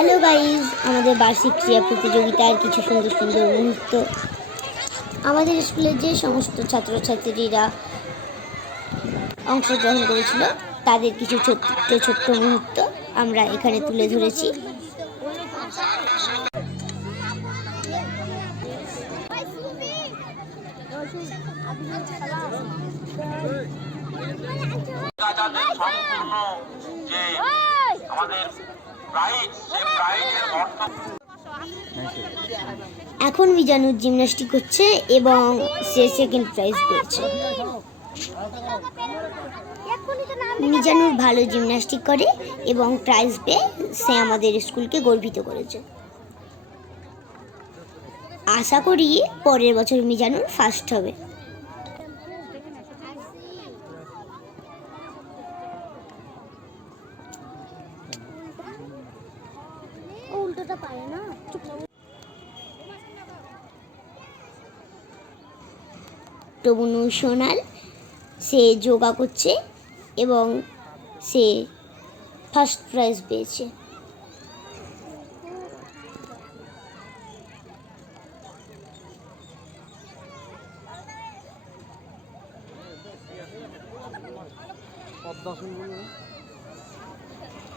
Hello guys আমাদের বার্ষিক ক্রীড়া প্রতিযোগিতার কিছু সুন্দর সুন্দর মুহূর্ত। আমাদের স্কুলের যে সমস্ত ছাত্রছাত্রীরা অংশগ্রহণ করেছিল, তাদের কিছু ছোট্ট ছোট্ট মুহূর্ত আমরা এখানে তুলে ধরেছি। আমাদের এখন মিজানুর জিমন্যাস্টিক হচ্ছে এবং সে সেকেন্ড প্রাইজ পেয়েছে। মিজানুর ভালো জিমন্যাস্টিক করে এবং প্রাইজ পেয়ে সে আমাদের স্কুলকে গর্বিত করেছে। আশা করি পরের বছর মিজানুর ফার্স্ট হবে। পারে না। সোনাল, সে যোগা করছে এবং সে ফার্স্ট প্রাইজ পেয়েছে।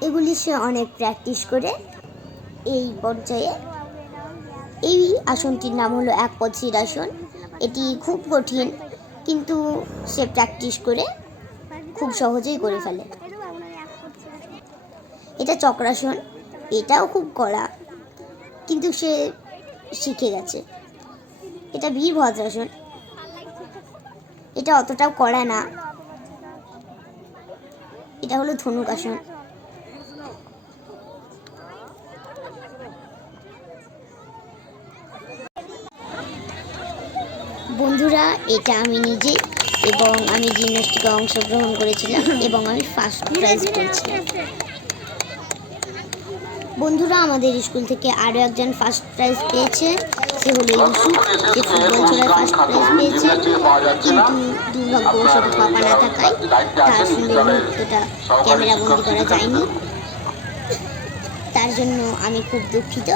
এগুলি সে অনেক প্র্যাকটিস করে। এই পর্যায়ে। এই আসনটির নাম হলো এক পথির আসন। এটি খুব কঠিন, কিন্তু সে প্র্যাকটিস করে খুব সহজেই করে ফেলে। এটা চক্রাসন, এটাও খুব কড়া, কিন্তু সে শিখে গেছে। এটা বীরভদ্রাসন এটা অতটাও কড়া না। এটা হলো ধনুকাসন। বন্ধুরা, এটা আমি নিজে এবং আমি জিমন্যাস্টিকে অংশগ্রহণ করেছিলাম এবং আমি ফার্স্ট প্রাইজ পেয়েছিলাম বন্ধুরা, আমাদের স্কুল থেকে আরও একজন ফার্স্ট প্রাইজ পেয়েছে, সে হলো ফুটবল ফার্স্ট প্রাইজ পেয়েছে। কিন্তু দুর্ভাগ্যবশত পাপা না থাকায় তার সুন্দর মুহূর্তটা ক্যামেরা বন্দি করা যায়নি। তার জন্য আমি খুব দুঃখিত।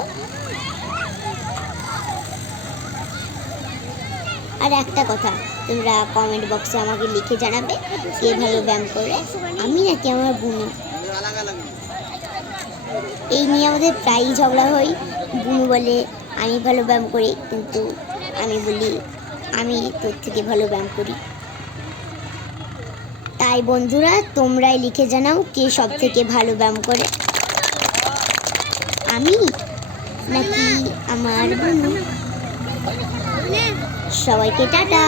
আর একটা কথা, তোমরা কমেন্ট বক্সে আমাকে লিখে জানাবে কে ভালো ব্যায়াম করে। আমি নাকি আমার বুনু। এই নিয়ে আমাদের প্রায়ই ঝগড়া হয়। বুনু বলে, আমি ভালো ব্যায়াম করি, কিন্তু আমি বলি, আমি তোর থেকে ভালো ব্যায়াম করি। তাই বন্ধুরা, তোমরাই লিখে জানাও কে সব থেকে ভালো ব্যায়াম করে। আমি নাকি আমার বুনু? সবাইকে টাটা।